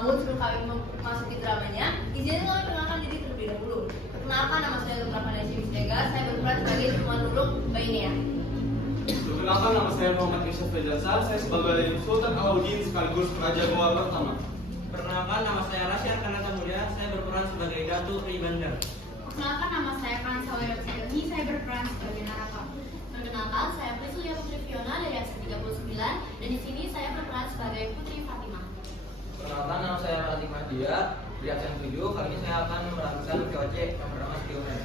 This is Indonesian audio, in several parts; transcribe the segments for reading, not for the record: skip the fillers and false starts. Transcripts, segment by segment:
Namun sebelum kami memasuki dramanya, izinkan kami perkenalkan diri terlebih dahulu. Perkenalkan, nama saya Rukna Panesi Mistega. Saya berperan sebagai Sumanurung Bainea. Perkenalkan, nama saya Muhammad Isyaf Fajasa. Saya sebagai Sultan Alauddin sekaligus Raja Goa pertama. Perkenalkan, nama saya Rasya Kanata Mulia. Saya berperan sebagai Datu Ribandar. Perkenalkan, nama saya Kansawaya Firni. Saya berperan sebagai narator. Perkenalkan, saya Priscilia Putri Fiona dari Aksi 39 dan di sini saya berperan sebagai Putri Fatimah. Perkenalkan, nama saya Ratik Mahdia dari Aksi 7. Kali ini saya akan melanjutkan VOC yang bernama Skillman.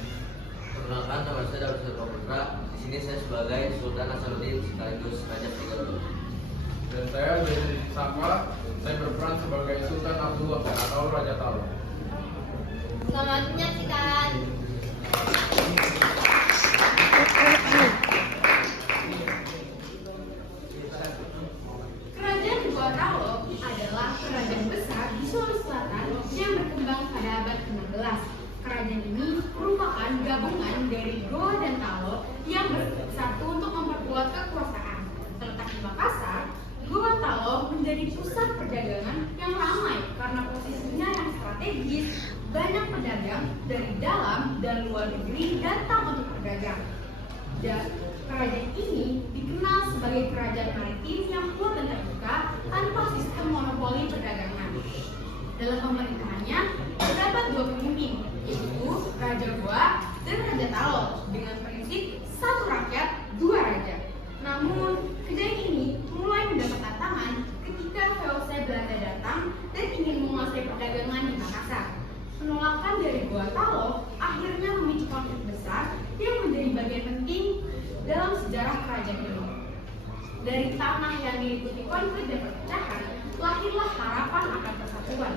Perkenalkan, nama saya Daud Serpa Putra. Di sini saya sebagai Sultan Nasaruddin sekaligus Raja 30. Dan saya dari Saka. Saya berperan sebagai Sultan Abdullah atau Raja Talo. Selamat menyaksikan. Kerajaan Goa Talo adalah kerajaan besar di Sulawesi Selatan yang berkembang pada abad ke-16. Kerajaan ini merupakan gabungan dari Goa dan Talo yang bersatu untuk memperkuat kekuasaan. Terletak di Makassar, Goa Talo menjadi pusat perdagangan yang ramai karena posisinya yang strategis. Banyak pedagang dari dalam dan luar negeri datang untuk berdagang. Dan kerajaan ini dikenal sebagai kerajaan maritim yang kuat dan terbuka tanpa sistem monopoli perdagangan. Dalam pemerintahannya terdapat dua pemimpin, yaitu Raja Goa dan Raja Talo dengan prinsip satu rakyat, dua raja. Namun, kerajaan ini mulai mendapat tantangan ketika VOC Belanda datang dan ingin menguasai perdagangan di Makassar. Penolakan dari Goa Talo akhirnya memicu konflik besar yang menjadi bagian penting dalam sejarah kerajaan ini. Dari tanah yang diikuti konflik dan perpecahan, lahirlah harapan akan persatuan.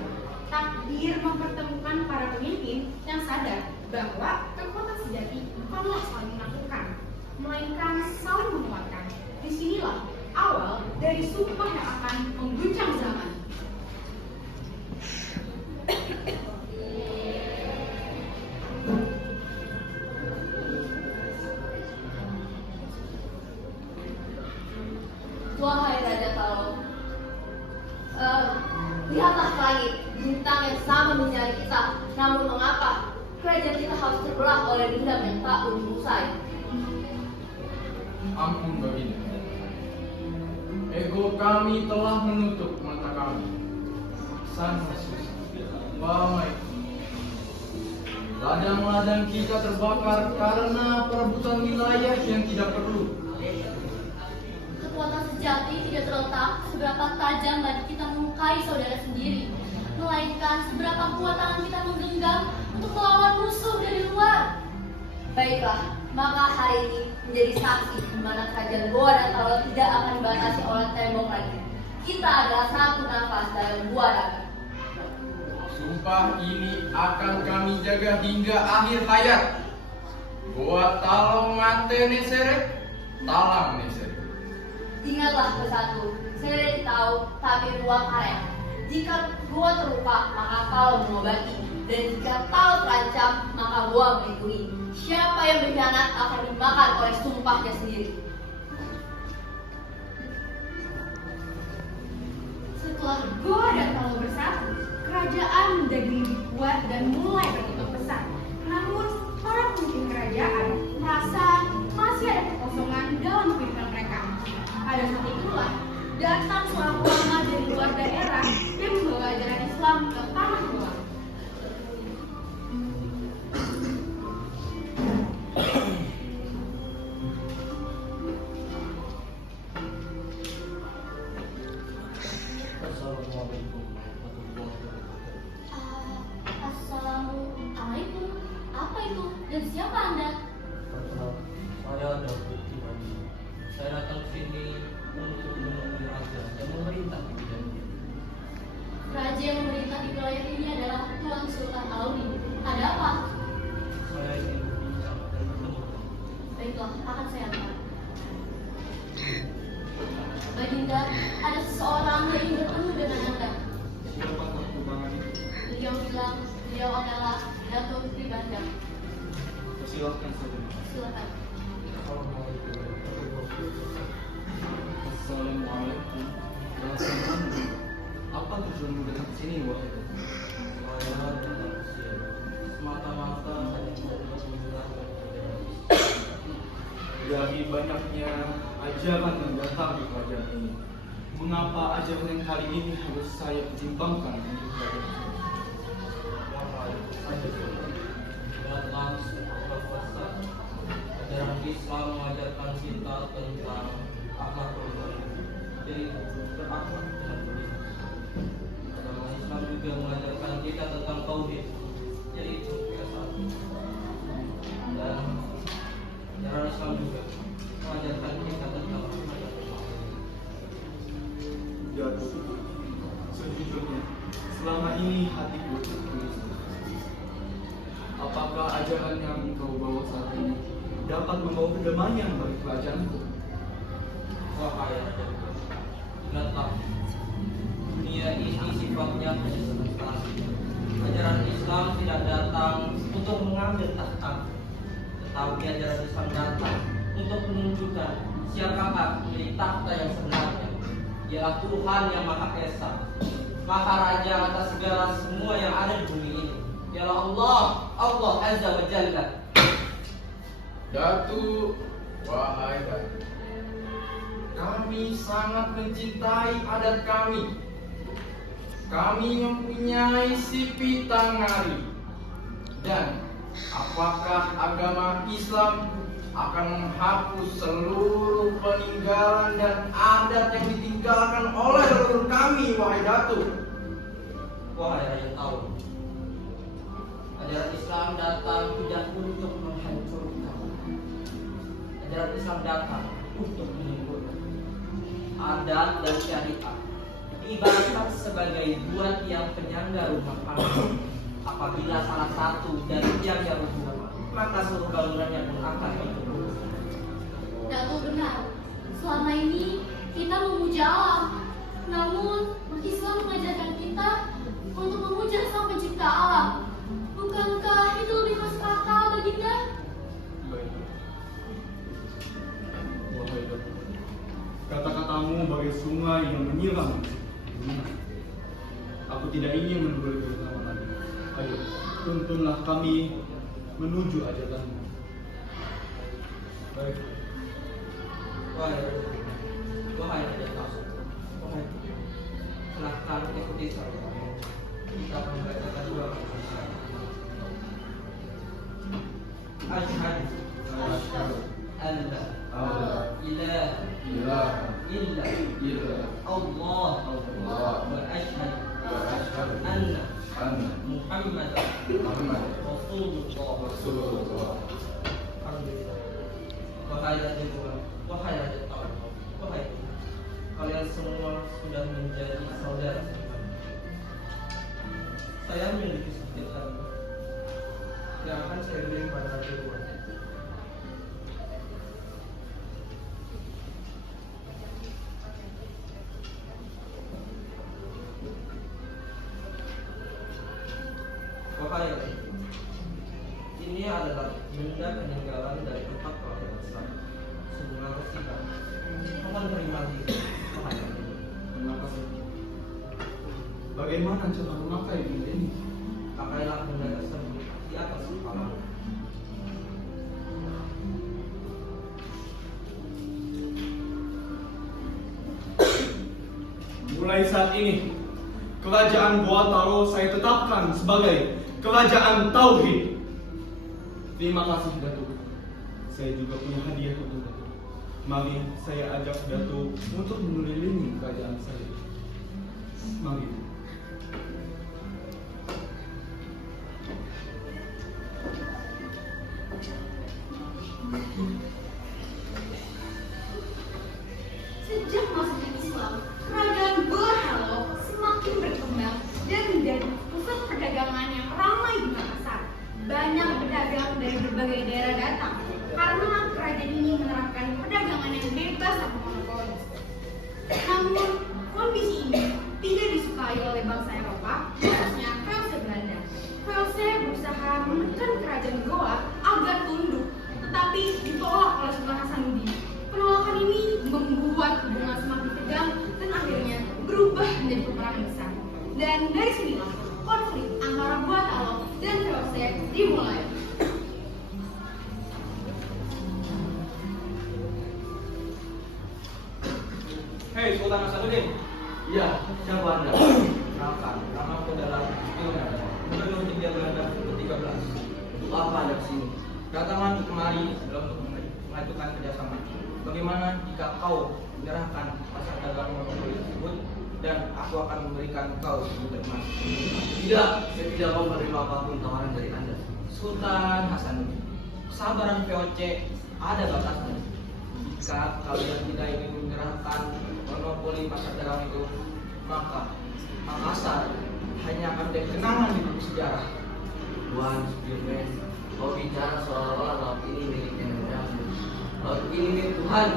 Takdir mempertemukan para pemimpin yang sadar bahwa kekuatan sejati bukanlah saling menaklukkan, melainkan saling menguatkan. Disinilah awal dari sumpah yang akan mengguncang zaman. Wahai Raja Talo, lihatlah ke langit, bintang yang sama menyinari kita. Namun mengapa kerajaan kita harus terbelah oleh dendam yang tak kunjung usai? Ampun baginda. Ego kami telah menutup mata kami. Sana susah. Bamai. Ladang-ladang kita terbakar karena perebutan wilayah yang tidak perlu. Kekuatan sejati tidak terletak seberapa tajam bagi kita melukai saudara sendiri, melainkan seberapa kuat tangan kita menggenggam untuk melawan musuh dari luar. Baiklah, maka hari ini menjadi saksi di mana kerajaan Goa dan Talo tidak akan dibatasi oleh tembok lagi. Kita adalah satu nafas dalam dua raga. Sumpah ini akan kami jaga hingga akhir hayat. Goa Talo mate neserek, talang neserek. Ingatlah bersatu, seret tahu tapi ruang karya. Jika Goa terluka, maka Talo mengobati. Dan jika Talo terancam, maka Goa melindungi. Siapa yang berkhianat akan dimakan oleh sumpahnya sendiri. Setelah Goa dan Talo bersatu, kerajaan menjadi lebih kuat dan mulai berkembang besar. Namun, para pemimpin kerajaan merasa masih ada kekosongan dalam kehidupan mereka. Pada saat itulah, datang seorang ulama dari luar daerah yang membawa ajaran Islam ke tanah Goa. Assalamualaikum warahmatullahi wabarakatuh. Assalamualaikum. Apa itu? Dan siapa Anda? Saya ada bukti bagi. Saya datang ke sini untuk menemui raja yang memerintah di bidang ini. Raja yang memerintah di wilayah ini adalah Tuan Sultan Alauddin. Ada apa? Saya ingin berbincang dan bertemu. Baiklah, akan saya antar. Baginda, ada seseorang yang ingin bertemu dengan Anda. Siapa tamu banget? Beliau bilang beliau adalah Datuk Ribandar. Silakan saja. Silakan. Assalamualaikum warahmatullahi wabarakatuh. Assalamualaikum warahmatullahi wabarakatuh. Apa tujuanmu datang ke sini, wahai? Saya datang ke sini semata-mata hanya untuk menghilangkan perbedaan. Dari banyaknya ajaran yang datang di kerajaan ini, mengapa ajaran yang kali ini harus saya pertimbangkan untuk kerajaan? Wahai ajaran, ingatlah sebuah pesan. Ajaran Islam mengajarkan kita tentang akhlak berbudi, yaitu berakhlak dengan budi. Agama Islam juga mengajarkan kita tentang tauhid, yaitu keesaan. Dan ajaran Islam juga mengajarkan kita tentang Datuk, sejujurnya, selama ini hatiku tertulis. Apakah ajaran yang kau bawa saat ini dapat membawa kedamaian bagi kerajaanku? wahai ajaran. Ingatlah, dunia ini sifatnya hanya sementara. Ajaran Islam tidak datang untuk mengambil tahta, tetapi ajaran Islam datang untuk menunjukkan siapakah pemilik tahta yang sebenarnya. Ialah Tuhan yang Maha Esa, Maha Raja atas segala semua yang ada di bumi ini. Ialah Allah Azza wa Jalla. Datu, wahai Datu, kami sangat mencintai adat kami. Kami mempunyai sipi tangari. Dan apakah agama Islam akan menghapus seluruh peninggalan dan adat yang ditinggalkan oleh leluhur kami, wahai Datu? Wahai Raja tahu, ajaran Islam datang tidak untuk menghancurkan. Ajaran Islam datang untuk menyempurnakan. Adat dan syariat diibaratkan sebagai dua tiang penyangga rumah Allah. Apabila salah satu dari tiangnya runtuh, maka seluruh bangunannya pun akan runtuh. Datuk benar, selama ini kita memuja alam. Namun, Islam mengajarkan kita untuk memuja Sang Pencipta alam. Bukankah itu lebih masuk akal, Baginda? Baik. Wahai Datuk, kata-katamu bagai sungai yang menyiram gunung. Aku tidak ingin menduga lebih lama lagi. Ayo, tuntunlah kami menuju ajaranmu. Baik. Wahai Raja tahu, wahai silahkan ikuti saya. Kita akan membacakan dua kata. Asyhadu an la ilaha illa Allah wa asyhadu anna Muhammadan Rasulullah. Alhamdulillah. Wahai Raja tahu, wahai kalian semua sudah menjadi saudara seiman. Saya memiliki sedikit harta yang akan saya beri pada Raja Luar. Wahai Raja, ini adalah benda peninggalan dari tempat kelahiran saya. Sebelum sidang, mohon terima diri. Wahai Raja. Terima kasih. Bagaimana cara memakai benda ini? Pakailah benda tersebut di atas kepala. Mulai saat ini, kerajaan Goa Taro saya tetapkan sebagai kerajaan Tauhid. Terima kasih, Datuk. Saya juga punya hadiah untuk Datuk. Mari saya ajak Datuk untuk mengelilingi kerajaan saya. Mari. Sejak masuknya Islam, kerajaan Goa semakin berkembang dan menjadi pusat perdagangan yang ramai di Makassar. Banyak pedagang dari berbagai daerah datang karena kerajaan ini menerapkan perdagangan yang bebas atau monopolis. Namun, kondisi ini tidak disukai oleh bangsa Eropa, khususnya Velse Belanda. Velse berusaha menekan kerajaan Goa agar tunduk, tetapi ditolak oleh Sultan Hasanuddin. Penolakan ini membuat hubungan semakin tegang dan akhirnya berubah menjadi peperangan besar. Dan dari sinilah konflik antara Gua Talo dan VOC dimulai. Hei Sultan Hasanuddin. Iya, siapa Anda? Kenalkan, nama aku adalah Ilman, Gubernur Hindia Belanda ke-13. Untuk apa Anda kesini? Kedatangan kemari adalah untuk mengajukan kerjasama. Bagaimana jika kau menyerahkan pasar dagang monopoli tersebut dan aku akan memberikan kau sebutir emas? Tidak, saya tidak mau menerima apapun tawaran dari Anda. Sultan Hasanuddin, kesabaran VOC ada batasnya. Jika kalian tidak ingin menyerahkan monopoli pasar dagang itu, maka Makassar hanya akan menjadi kenangan di buku sejarah. Tuan Sudirman, kau bicara seolah-olah laut ini miliknya negara. Laut ini milik Tuhan.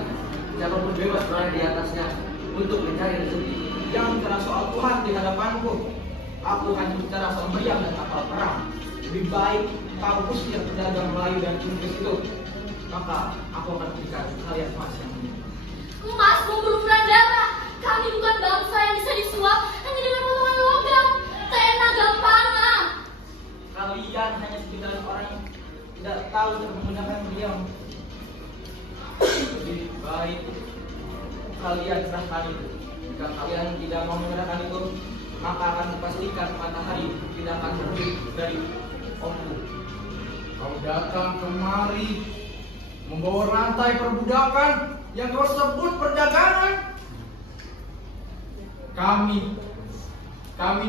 Siapapun bebas berada di atasnya untuk mencari rezeki. Jangan bicara soal Tuhan di hadapanku. Aku akan bicara soal meriam dan kapal perang. Lebih baik kau usir pedagang Melayu dan Inggris itu. Maka aku akan berikan kalian emas yang ini. Emas berumuran darah. Kami bukan bangsa yang bisa disuap hanya dengan potongan logam. Tena gampana. Kalian hanya sekedar orang yang tidak tahu cara menggunakan meriam. Lebih baik kalian serahkan itu. Jika kalian tidak mau menyerahkan itu, maka akan dipastikan matahari tidak akan terbit dari omku. Kau datang kemari membawa rantai perbudakan yang kau sebut perdagangan. Kami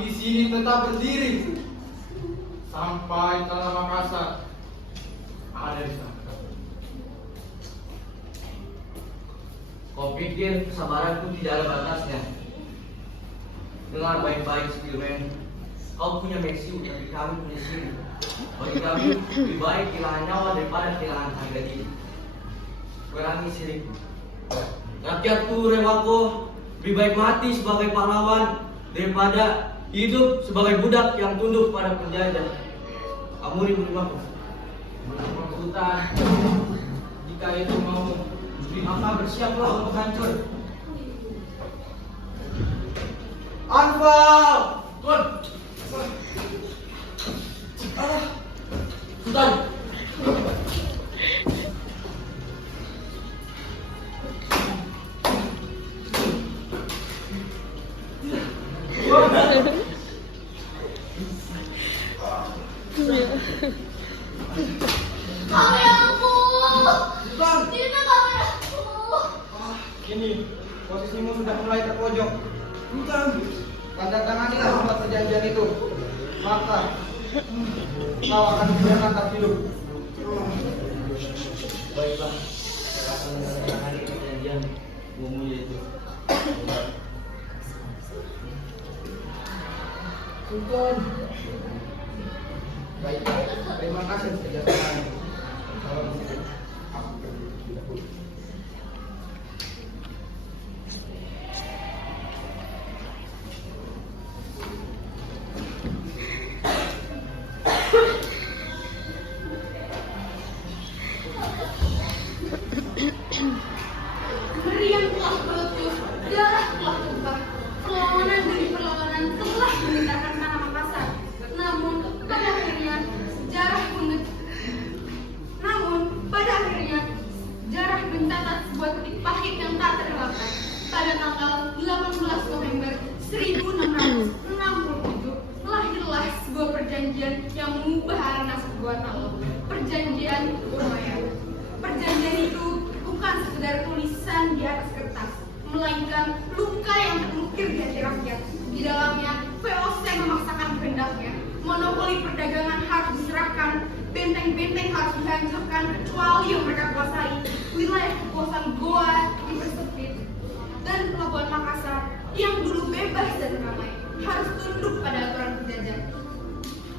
di sini tetap berdiri sampai tanah Makassar ada di sana. Kau pikir kesabaranku tidak ada batasnya? Dengar baik-baik, Sudirman. Kau punya Meksiu, tapi kami punya sini. Bagi kami, lebih baik kehilangan nyawa daripada kehilangan harga diri. Kurangi sirik. Rakyatku, rewaku, lebih baik mati sebagai pahlawan daripada hidup sebagai budak yang tunduk pada penjajah. Kamu ribut aku. Sultan, jika itu mau, maka bersiaplah untuk hancur. Anfal! Tuan! Sultan! Kameraku. Dina kameraku. Ini, posisimu sudah mulai terpojok. Sultan, tanda tanganilah surat perjanjian itu. Maka kau akan diberikan tak hidup. Baiklah, saya akan menandatangani perjanjian umumnya itu. Sultan. Baik, terima kasih kerjasamanya. Salam sedikit. Aku pergi dahulu. Meriam telah meletus, darah telah tumpah. Perlawanan demi perlawanan telah meninggalkan tanah Makassar. Namun pada akhirnya sejarah mencatat sebuah titik pahit yang tak terelakkan. Pada tanggal 18 November 1667 lahirlah sebuah perjanjian yang mengubah arah nasib Gua Talo. Perjanjian Umayyah. Perjanjian itu bukan sekedar tulisan di atas kertas, melainkan luka yang terukir di hati rakyat. Di dalamnya, VOC memaksakan kehendaknya. Monopoli perdagangan harus diserahkan, benteng-benteng harus dihancurkan kecuali yang mereka kuasai. Wilayah kekuasaan Goa dipersempit, dan pelabuhan Makassar yang dulu bebas dan ramai harus tunduk pada aturan penjajah.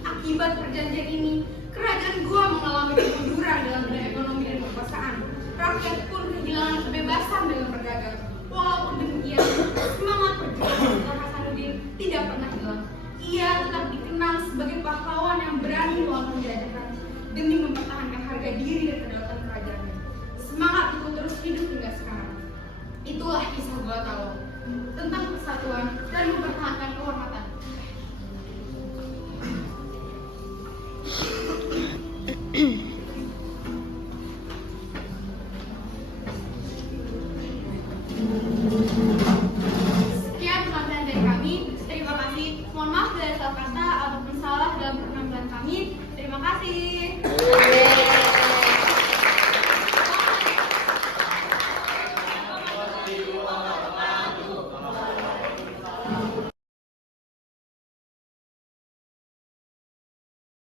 Akibat perjanjian ini, kerajaan Goa mengalami kemunduran dalam bidang ekonomi dan kekuasaan. Rakyat pun kehilangan kebebasan dalam berdagang. Walaupun demikian, semangat perjuangan Sultan Hasanuddin tidak pernah hilang. Ia tetap dikenal sebagai pahlawan yang berani melawan penjajahan demi mempertahankan harga diri dan kedaulatan kerajaannya. Semangat itu terus hidup hingga sekarang. Itulah kisah Gua Talo tentang kesatuan persatuan dan mempertahankan kehormatan